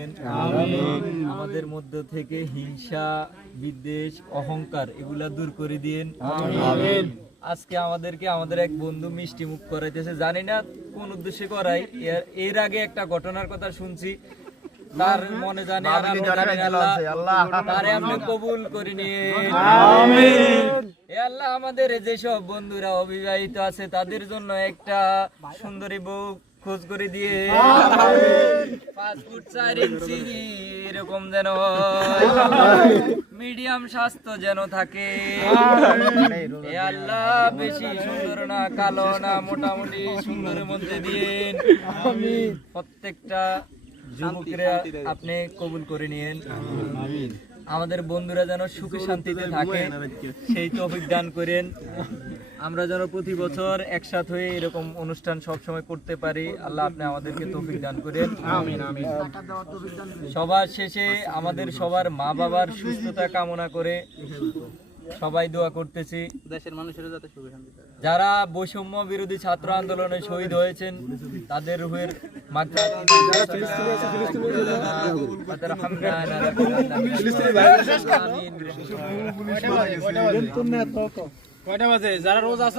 নিয়েন। আমাদের মধ্য থেকে হিংসা, বিদ্বেষ, অহংকার এগুলা দূর করে দিয়েন। আজকে আমাদেরকে আমাদের এক বন্ধু মিষ্টি মুখ করাইতেছে, জানি না কোন উদ্দেশ্যে করাই। এর আগে একটা ঘটনার কথা শুনছি, তার মনে জানে আর আমি জানি, আল্লাহ তারে আপনি কবুল করে নিন। হে আল্লাহ, আমাদের যেসব বন্ধুরা অবিবাহিত আছে তাদের জন্য একটা সুন্দরী বউ খোঁজ করে দিয়ে 5 ফুট 4 ইঞ্চি এরকম যেন মিডিয়াম স্বাস্থ্য যেন থাকে। হে আল্লাহ, বেশি সুন্দর না, কালো না, মোটামুটি সুন্দরের মধ্যে দিন। প্রত্যেকটা যুবকরা আপনি কবুল করে নিয়েন। আমাদের বন্ধুরা যেন সুখে শান্তিতে থাকে সেই তৌফিক দান করেন। আমরা যেন প্রতি বছর একসাথে হয়ে এরকম অনুষ্ঠান সব সময় করতে পারি। আল্লাহ আপনি আমাদেরকে তৌফিক দান করেন। সবার শেষে আমাদের সবার মা বাবার সুস্থতা কামনা করে সবাই দোয়া করতেছি। দেশের মানুষের যাতে সুখে শান্তিতে যারা বৈষম্য বিরোধী ছাত্র আন্দোলনে শহীদ হয়েছেন তাদের রুহের কয়টা বাজে যারা রোজ আছে